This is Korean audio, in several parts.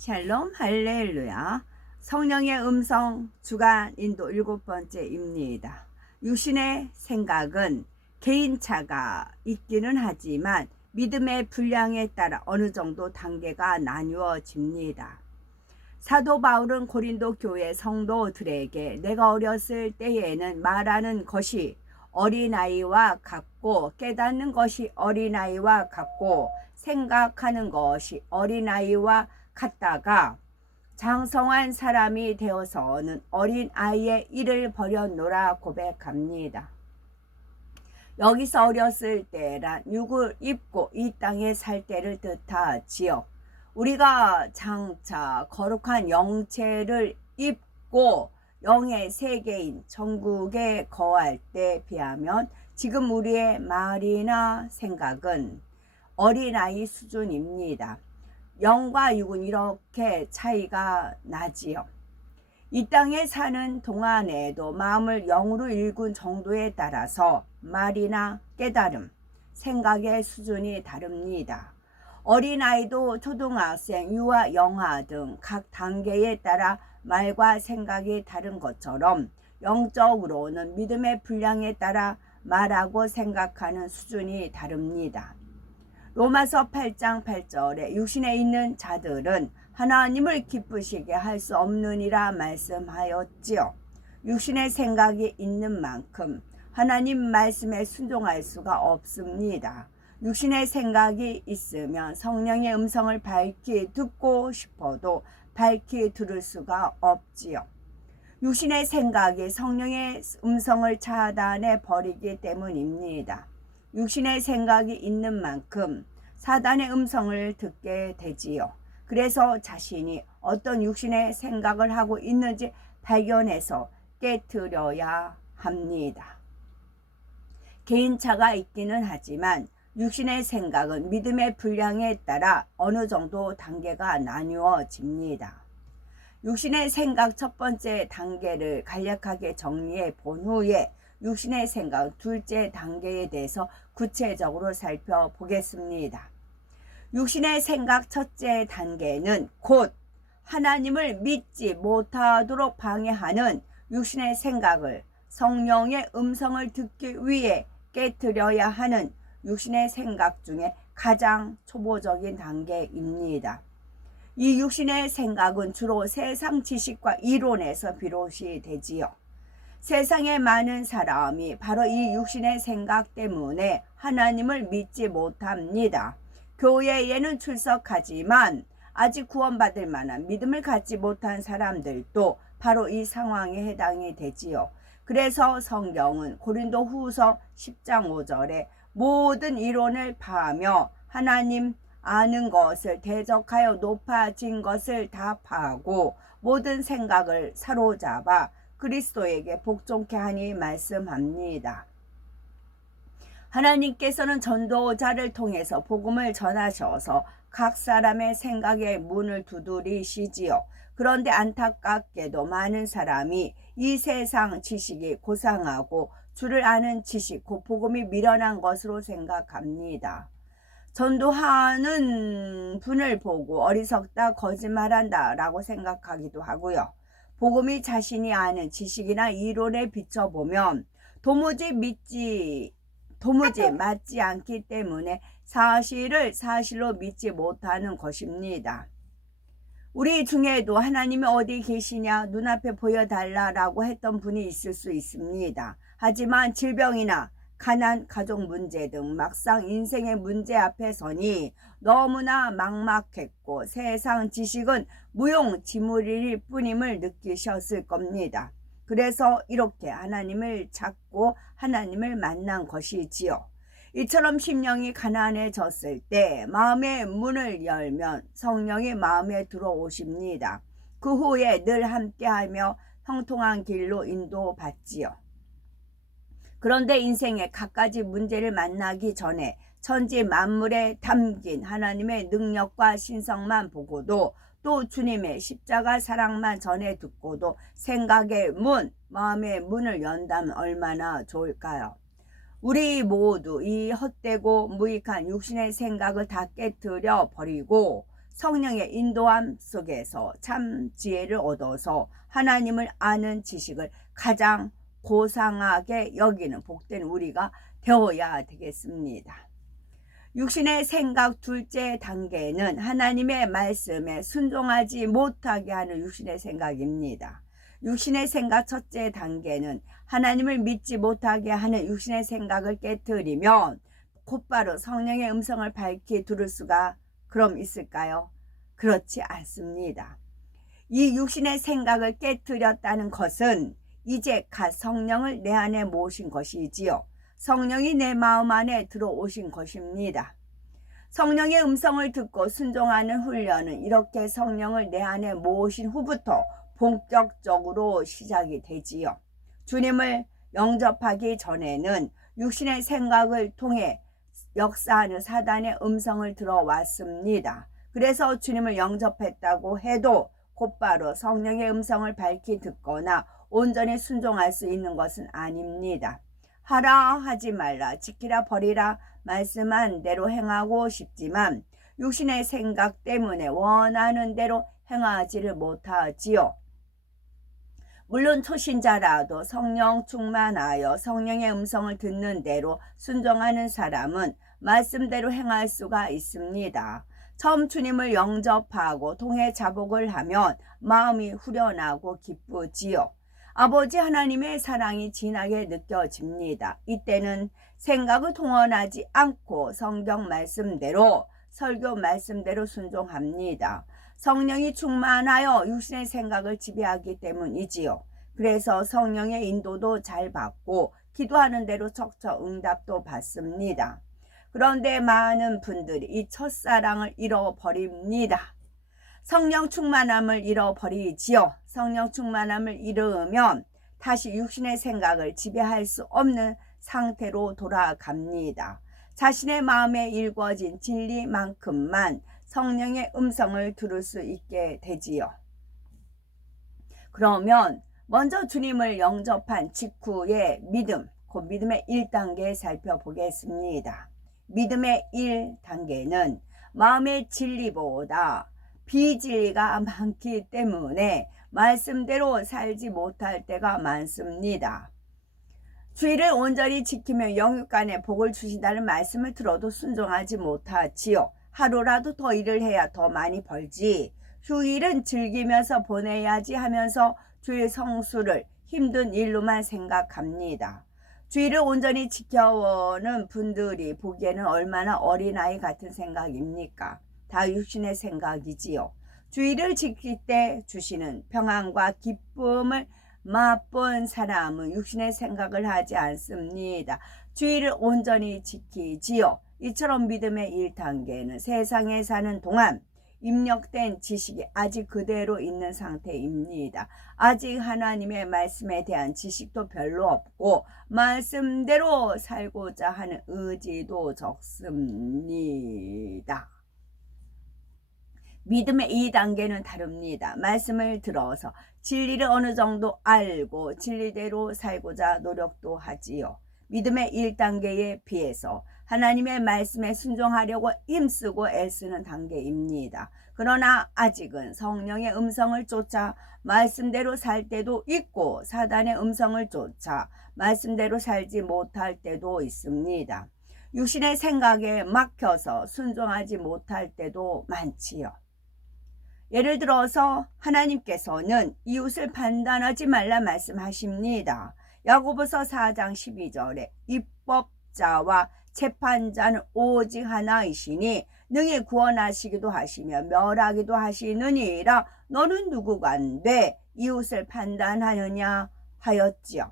샬롬 할렐루야. 성령의 음성 주간 인도 7번째입니다. 육신의 생각은 개인차가 있기는 하지만 믿음의 분량에 따라 어느 정도 단계가 나누어집니다. 사도 바울은 고린도 교회 성도들에게 내가 어렸을 때에는 말하는 것이 어린아이와 같고 깨닫는 것이 어린아이와 같고 생각하는 것이 어린아이와 같다가 장성한 사람이 되어서는 어린아이의 일을 버렸노라 고백합니다. 여기서 어렸을 때란 육을 입고 이 땅에 살 때를 뜻하지요. 우리가 장차 거룩한 영체를 입고 영의 세계인 천국에 거할 때 비하면 지금 우리의 말이나 생각은 어린아이 수준입니다. 영과 육은 이렇게 차이가 나지요. 이 땅에 사는 동안에도 마음을 영으로 일군 정도에 따라서 말이나 깨달음, 생각의 수준이 다릅니다. 어린아이도 초등학생, 유아, 영아 등 각 단계에 따라 말과 생각이 다른 것처럼 영적으로는 믿음의 분량에 따라 말하고 생각하는 수준이 다릅니다. 로마서 8장 8절에 육신에 있는 자들은 하나님을 기쁘시게 할 수 없느니라 말씀하였지요. 육신의 생각이 있는 만큼 하나님 말씀에 순종할 수가 없습니다. 육신의 생각이 있으면 성령의 음성을 밝히 듣고 싶어도 밝히 들을 수가 없지요. 육신의 생각이 성령의 음성을 차단해 버리기 때문입니다. 육신의 생각이 있는 만큼 사단의 음성을 듣게 되지요. 그래서 자신이 어떤 육신의 생각을 하고 있는지 발견해서 깨트려야 합니다. 개인차가 있기는 하지만 육신의 생각은 믿음의 분량에 따라 어느 정도 단계가 나누어집니다. 육신의 생각 첫 번째 단계를 간략하게 정리해 본 후에 육신의 생각 둘째 단계에 대해서 구체적으로 살펴보겠습니다. 육신의 생각 첫째 단계는 곧 하나님을 믿지 못하도록 방해하는 육신의 생각을 성령의 음성을 듣기 위해 깨트려야 하는 육신의 생각 중에 가장 초보적인 단계입니다. 이 육신의 생각은 주로 세상 지식과 이론에서 비롯이 되지요. 세상에 많은 사람이 바로 이 육신의 생각 때문에 하나님을 믿지 못합니다. 교회에는 출석하지만 아직 구원받을 만한 믿음을 갖지 못한 사람들도 바로 이 상황에 해당이 되지요. 그래서 성경은 고린도 후서 10장 5절에 모든 이론을 파하며 하나님 아는 것을 대적하여 높아진 것을 다 파하고 모든 생각을 사로잡아 그리스도에게 복종케 하니 말씀합니다. 하나님께서는 전도자를 통해서 복음을 전하셔서 각 사람의 생각의 문을 두드리시지요. 그런데 안타깝게도 많은 사람이 이 세상 지식이 고상하고 주를 아는 지식, 곧 복음이 미련한 것으로 생각합니다. 전도하는 분을 보고 어리석다, 거짓말한다 라고 생각하기도 하고요. 복음이 자신이 아는 지식이나 이론에 비춰보면 도무지 맞지 않기 때문에 사실을 사실로 믿지 못하는 것입니다. 우리 중에도 하나님이 어디 계시냐 눈앞에 보여달라라고 했던 분이 있을 수 있습니다. 하지만 질병이나 가난, 가족 문제 등 막상 인생의 문제 앞에 서니 너무나 막막했고 세상 지식은 무용지물일 뿐임을 느끼셨을 겁니다. 그래서 이렇게 하나님을 찾고 하나님을 만난 것이지요. 이처럼 심령이 가난해졌을 때 마음의 문을 열면 성령이 마음에 들어오십니다. 그 후에 늘 함께하며 형통한 길로 인도받지요. 그런데 인생의 갖가지 문제를 만나기 전에 천지 만물에 담긴 하나님의 능력과 신성만 보고도 또 주님의 십자가 사랑만 전해 듣고도 생각의 문, 마음의 문을 연다면 얼마나 좋을까요? 우리 모두 이 헛되고 무익한 육신의 생각을 다 깨트려 버리고 성령의 인도함 속에서 참 지혜를 얻어서 하나님을 아는 지식을 가장 고상하게 여기는 복된 우리가 되어야 되겠습니다. 육신의 생각 둘째 단계는 하나님의 말씀에 순종하지 못하게 하는 육신의 생각입니다. 육신의 생각 첫째 단계는 하나님을 믿지 못하게 하는 육신의 생각을 깨뜨리면 곧바로 성령의 음성을 밝히 들을 수가 그럼 있을까요? 그렇지 않습니다. 이 육신의 생각을 깨뜨렸다는 것은 이제 갓 성령을 내 안에 모으신 것이지요. 성령이 내 마음 안에 들어오신 것입니다. 성령의 음성을 듣고 순종하는 훈련은 이렇게 성령을 내 안에 모으신 후부터 본격적으로 시작이 되지요. 주님을 영접하기 전에는 육신의 생각을 통해 역사하는 사단의 음성을 들어왔습니다. 그래서 주님을 영접했다고 해도 곧바로 성령의 음성을 밝히 듣거나 온전히 순종할 수 있는 것은 아닙니다. 하라 하지 말라 지키라 버리라 말씀한 대로 행하고 싶지만 육신의 생각 때문에 원하는 대로 행하지를 못하지요. 물론 초신자라도 성령 충만하여 성령의 음성을 듣는 대로 순종하는 사람은 말씀대로 행할 수가 있습니다. 처음 주님을 영접하고 통해 자복을 하면 마음이 후련하고 기쁘지요. 아버지 하나님의 사랑이 진하게 느껴집니다. 이때는 생각을 동원하지 않고 성경 말씀대로 설교 말씀대로 순종합니다. 성령이 충만하여 육신의 생각을 지배하기 때문이지요. 그래서 성령의 인도도 잘 받고 기도하는 대로 척척 응답도 받습니다. 그런데 많은 분들이 이 첫사랑을 잃어버립니다. 성령 충만함을 잃어버리지요. 성령 충만함을 잃으면 다시 육신의 생각을 지배할 수 없는 상태로 돌아갑니다. 자신의 마음에 일궈진 진리만큼만 성령의 음성을 들을 수 있게 되지요. 그러면 먼저 주님을 영접한 직후의 믿음, 그 믿음의 1단계 살펴보겠습니다. 믿음의 1단계는 마음의 진리보다 비진리가 많기 때문에 말씀대로 살지 못할 때가 많습니다. 주의를 온전히 지키며 영육간에 복을 주신다는 말씀을 들어도 순종하지 못하지요. 하루라도 더 일을 해야 더 많이 벌지. 휴일은 즐기면서 보내야지 하면서 주의 성수를 힘든 일로만 생각합니다. 주의를 온전히 지켜오는 분들이 보기에는 얼마나 어린아이 같은 생각입니까? 다 육신의 생각이지요. 주의를 지킬 때 주시는 평안과 기쁨을 맛본 사람은 육신의 생각을 하지 않습니다. 주의를 온전히 지키지요. 이처럼 믿음의 1단계는 세상에 사는 동안 입력된 지식이 아직 그대로 있는 상태입니다. 아직 하나님의 말씀에 대한 지식도 별로 없고 말씀대로 살고자 하는 의지도 적습니다. 믿음의 2단계는 다릅니다. 말씀을 들어서 진리를 어느 정도 알고 진리대로 살고자 노력도 하지요. 믿음의 1단계에 비해서 하나님의 말씀에 순종하려고 힘쓰고 애쓰는 단계입니다. 그러나 아직은 성령의 음성을 쫓아 말씀대로 살 때도 있고 사단의 음성을 쫓아 말씀대로 살지 못할 때도 있습니다. 육신의 생각에 막혀서 순종하지 못할 때도 많지요. 예를 들어서 하나님께서는 이웃을 판단하지 말라 말씀하십니다. 야고보서 4장 12절에 입법자와 재판자는 오직 하나이시니 능히 구원하시기도 하시며 멸하기도 하시느니라. 너는 누구간데 이웃을 판단하느냐 하였지요.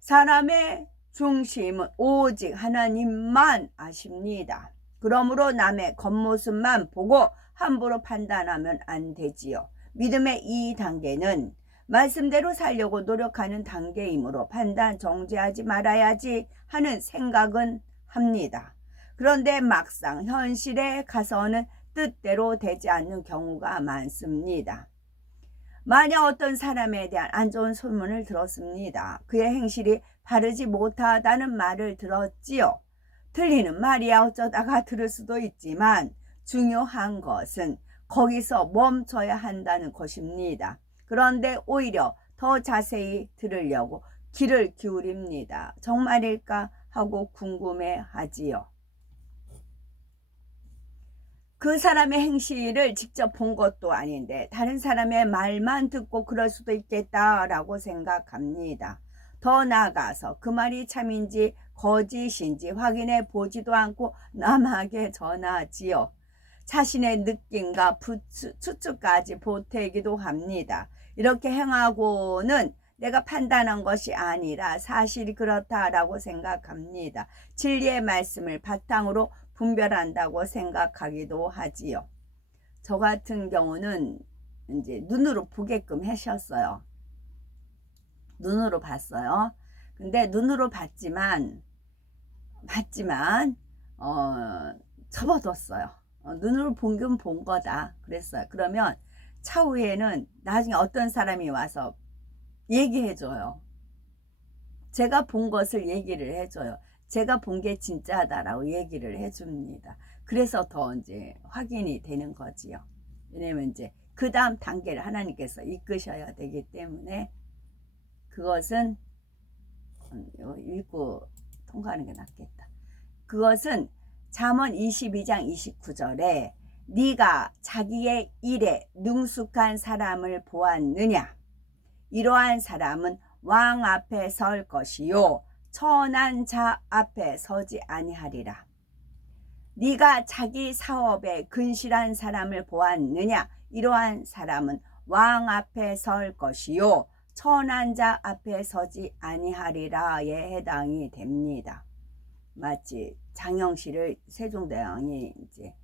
사람의 중심은 오직 하나님만 아십니다. 그러므로 남의 겉모습만 보고 함부로 판단하면 안 되지요. 믿음의 2단계는 말씀대로 살려고 노력하는 단계이므로 판단 정죄하지 말아야지 하는 생각은 합니다. 그런데 막상 현실에 가서는 뜻대로 되지 않는 경우가 많습니다. 만약 어떤 사람에 대한 안 좋은 소문을 들었습니다. 그의 행실이 바르지 못하다는 말을 들었지요. 틀리는 말이야 어쩌다가 들을 수도 있지만 중요한 것은 거기서 멈춰야 한다는 것입니다. 그런데 오히려 더 자세히 들으려고 귀를 기울입니다. 정말일까 하고 궁금해하지요. 그 사람의 행실을 직접 본 것도 아닌데 다른 사람의 말만 듣고 그럴 수도 있겠다라고 생각합니다. 더 나아가서 그 말이 참인지 거짓인지 확인해 보지도 않고 남에게 전하지요. 자신의 느낌과 추측까지 보태기도 합니다. 이렇게 행하고는 내가 판단한 것이 아니라 사실이 그렇다라고 생각합니다. 진리의 말씀을 바탕으로 분별한다고 생각하기도 하지요. 저 같은 경우는 이제 눈으로 보게끔 하셨어요. 눈으로 봤어요. 근데 눈으로 봤지만 접어뒀어요. 눈으로 본 건 본 거다 그랬어요. 그러면 차후에는 나중에 어떤 사람이 와서 얘기해줘요. 제가 본 것을 얘기를 해줘요. 제가 본 게 진짜다라고 얘기를 해줍니다. 그래서 더 이제 확인이 되는 거지요. 왜냐면 이제 그 다음 단계를 하나님께서 이끄셔야 되기 때문에 그것은 읽고 통과하는 게 낫겠다. 그것은 잠언 22장 29절에 네가 자기의 일에 능숙한 사람을 보았느냐? 이러한 사람은 왕 앞에 설 것이요 천한 자 앞에 서지 아니하리라. 네가 자기 사업에 근실한 사람을 보았느냐? 이러한 사람은 왕 앞에 설 것이요 천한 자 앞에 서지 아니하리라에 해당이 됩니다. 마치 장영실을 세종대왕이 이제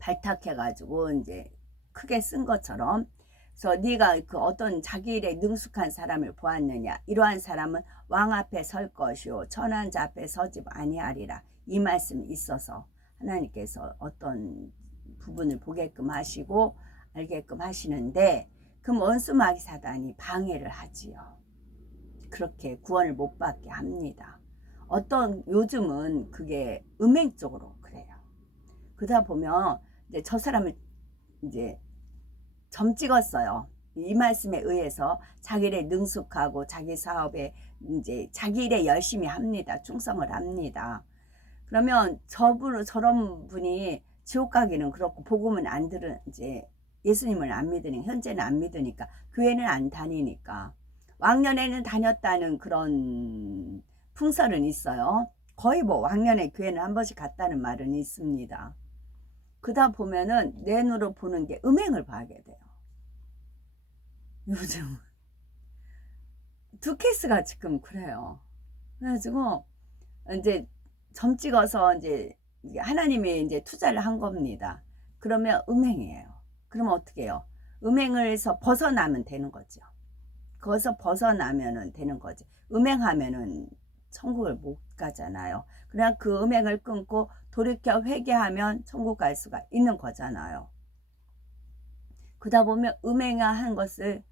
발탁해가지고 이제 크게 쓴 것처럼, 그래서 네가 그 어떤 자기 일에 능숙한 사람을 보았느냐? 이러한 사람은 왕 앞에 설 것이요 천한 자 앞에 서지 아니하리라. 이 말씀이 있어서 하나님께서 어떤 부분을 보게끔 하시고 알게끔 하시는데, 그럼 원수 마귀 사단이 방해를 하지요. 그렇게 구원을 못 받게 합니다. 요즘은 그게 음행 쪽으로 그래요. 그러다 보면 이제 저 사람을 이제 점 찍었어요. 이 말씀에 의해서 자기 일에 능숙하고 자기 사업에 이제 자기 일에 열심히 합니다. 충성을 합니다. 그러면 저런 분이 지옥 가기는 그렇고 복음은 안 들은 이제 예수님을 안 믿으니까, 현재는 안 믿으니까, 교회는 안 다니니까, 왕년에는 다녔다는 그런 풍설은 있어요. 거의 뭐 왕년에 교회는 한 번씩 갔다는 말은 있습니다. 그러다 보면은 내 눈으로 보는 게 음행을 봐게 돼요. 요즘 두 케이스가 지금 그래요. 그래가지고 이제 점 찍어서 이제 하나님이 이제 투자를 한 겁니다. 그러면 음행이에요. 그러면 어떻게 해요? 음행을서 벗어나면 되는 거죠. 거기서 벗어나면은 되는 거지. 음행하면은 천국을 못 가잖아요. 그냥 그 음행을 끊고 돌이켜 회개하면 천국 갈 수가 있는 거잖아요. 그러다 보면 음행한 것을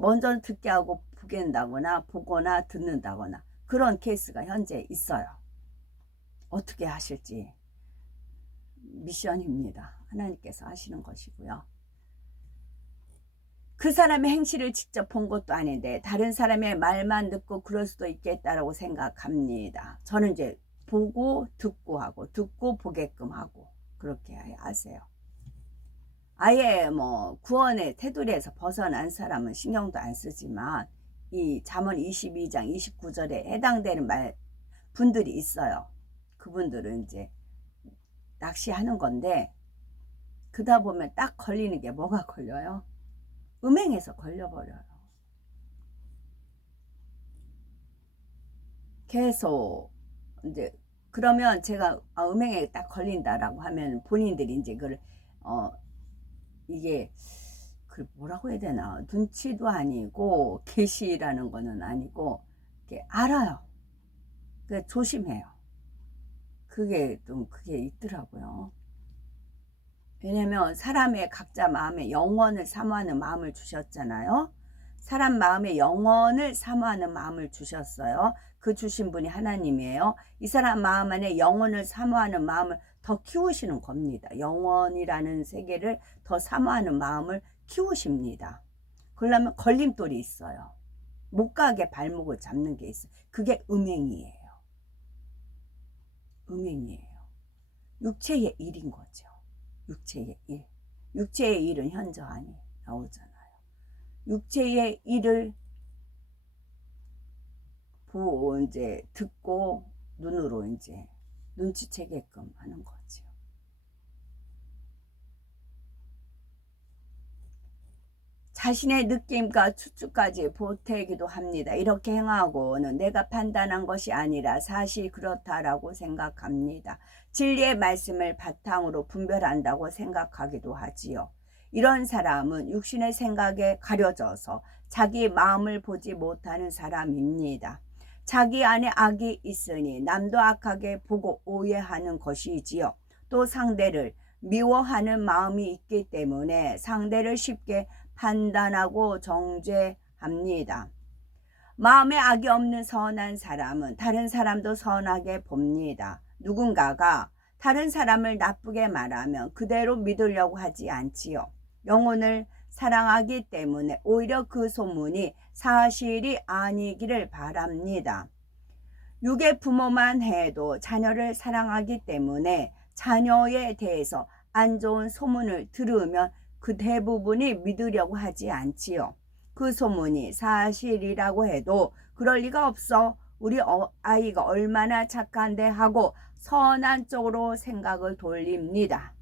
먼저 듣게 하고 보게 한다거나 보거나 듣는다거나 그런 케이스가 현재 있어요. 어떻게 하실지 미션입니다. 하나님께서 하시는 것이고요. 그 사람의 행실을 직접 본 것도 아닌데 다른 사람의 말만 듣고 그럴 수도 있겠다라고 생각합니다. 저는 이제 보고 듣고 하고 듣고 보게끔 하고 그렇게 하세요. 아예 뭐 구원의 테두리에서 벗어난 사람은 신경도 안 쓰지만 이 잠언 22장 29절에 해당되는 분들이 있어요. 그분들은 이제 낚시하는 건데 그러다 보면 딱 걸리는 게 뭐가 걸려요? 음행에서 걸려버려요. 계속 이제 그러면 제가 음행에 딱 걸린다라고 하면 본인들이 이제 그걸 이게 그 뭐라고 해야 되나, 눈치도 아니고 계시라는 거는 아니고 이렇게 알아요. 그러니까 조심해요. 그게 좀 그게 있더라고요. 왜냐면 사람의 각자 마음에 영원을 사모하는 마음을 주셨잖아요. 사람 마음에 영원을 사모하는 마음을 주셨어요. 그 주신 분이 하나님이에요. 이 사람 마음 안에 영원을 사모하는 마음을 더 키우시는 겁니다. 영원이라는 세계를 더 사모하는 마음을 키우십니다. 그러려면 걸림돌이 있어요. 못 가게 발목을 잡는 게 있어요. 그게 음행이에요. 음행이에요. 육체의 일인 거죠. 육체의 일. 육체의 일은 현저하니 나오잖아요. 육체의 일을 이제 듣고 눈으로 이제 눈치채게끔 하는 거죠. 자신의 느낌과 추측까지 보태기도 합니다. 이렇게 행하고는 내가 판단한 것이 아니라 사실 그렇다라고 생각합니다. 진리의 말씀을 바탕으로 분별한다고 생각하기도 하지요. 이런 사람은 육신의 생각에 가려져서 자기 마음을 보지 못하는 사람입니다. 자기 안에 악이 있으니 남도 악하게 보고 오해하는 것이지요. 또 상대를 미워하는 마음이 있기 때문에 상대를 쉽게 판단하고 정죄합니다. 마음에 악이 없는 선한 사람은 다른 사람도 선하게 봅니다. 누군가가 다른 사람을 나쁘게 말하면 그대로 믿으려고 하지 않지요. 영혼을 사랑하기 때문에 오히려 그 소문이 사실이 아니기를 바랍니다. 육의 부모만 해도 자녀를 사랑하기 때문에 자녀에 대해서 안 좋은 소문을 들으면 그 대부분이 믿으려고 하지 않지요. 그 소문이 사실이라고 해도 그럴 리가 없어. 우리 아이가 얼마나 착한데 하고 선한 쪽으로 생각을 돌립니다.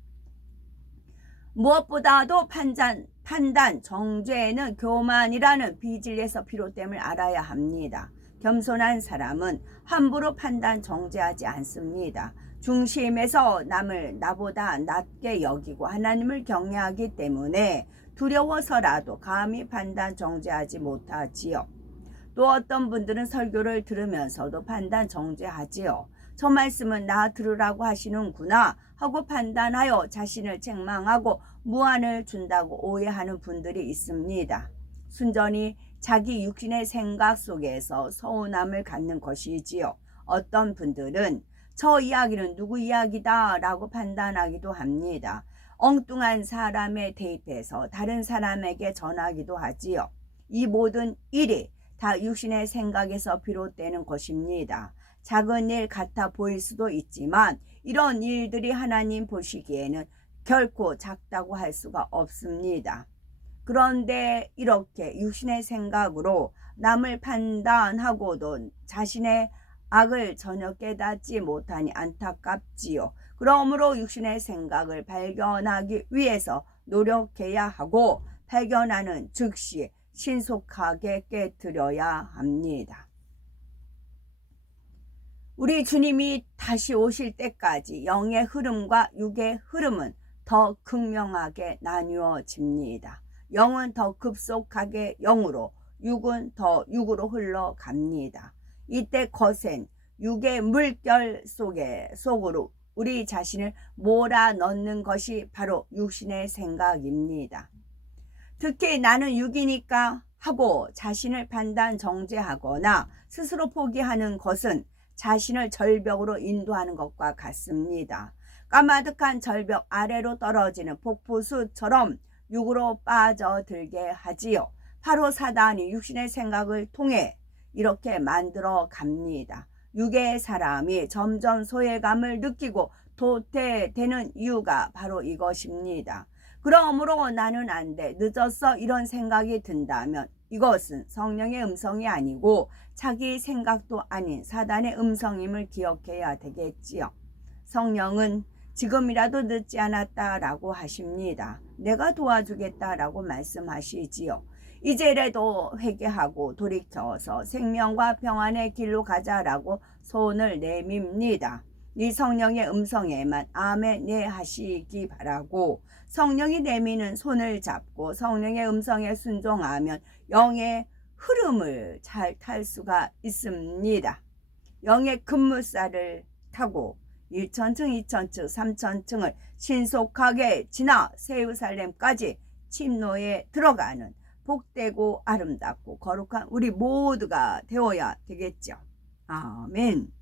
무엇보다도 판단, 정죄는 교만이라는 비진리에서 비롯됨을 알아야 합니다. 겸손한 사람은 함부로 판단, 정죄하지 않습니다. 중심에서 남을 나보다 낮게 여기고 하나님을 경외하기 때문에 두려워서라도 감히 판단, 정죄하지 못하지요. 또 어떤 분들은 설교를 들으면서도 판단, 정죄하지요. 저 말씀은 나 들으라고 하시는구나 하고 판단하여 자신을 책망하고 무안을 준다고 오해하는 분들이 있습니다. 순전히 자기 육신의 생각 속에서 서운함을 갖는 것이지요. 어떤 분들은 저 이야기는 누구 이야기다 라고 판단하기도 합니다. 엉뚱한 사람에 대입해서 다른 사람에게 전하기도 하지요. 이 모든 일이 다 육신의 생각에서 비롯되는 것입니다. 작은 일 같아 보일 수도 있지만 이런 일들이 하나님 보시기에는 결코 작다고 할 수가 없습니다. 그런데 이렇게 육신의 생각으로 남을 판단하고도 자신의 악을 전혀 깨닫지 못하니 안타깝지요. 그러므로 육신의 생각을 발견하기 위해서 노력해야 하고 발견하는 즉시 신속하게 깨트려야 합니다. 우리 주님이 다시 오실 때까지 영의 흐름과 육의 흐름은 더 극명하게 나뉘어집니다. 영은 더 급속하게 영으로, 육은 더 육으로 흘러갑니다. 이때 거센 육의 물결 속으로 우리 자신을 몰아넣는 것이 바로 육신의 생각입니다. 특히 나는 육이니까 하고 자신을 판단 정죄하거나 스스로 포기하는 것은 자신을 절벽으로 인도하는 것과 같습니다. 까마득한 절벽 아래로 떨어지는 폭포수처럼 육으로 빠져들게 하지요. 바로 사단이 육신의 생각을 통해 이렇게 만들어 갑니다. 육의 사람이 점점 소외감을 느끼고 도태되는 이유가 바로 이것입니다. 그러므로 나는 안 돼, 늦었어 이런 생각이 든다면 이것은 성령의 음성이 아니고 자기 생각도 아닌 사단의 음성임을 기억해야 되겠지요. 성령은 지금이라도 늦지 않았다라고 하십니다. 내가 도와주겠다라고 말씀하시지요. 이제라도 회개하고 돌이켜서 생명과 평안의 길로 가자라고 손을 내밉니다. 이 성령의 음성에만 아멘 네 하시기 바라고, 성령이 내미는 손을 잡고 성령의 음성에 순종하면 영의 흐름을 잘 탈 수가 있습니다. 영의 급물살을 타고 1천층, 2천층, 3천층을 신속하게 지나 세우살렘까지 침노에 들어가는 복되고 아름답고 거룩한 우리 모두가 되어야 되겠죠. 아멘.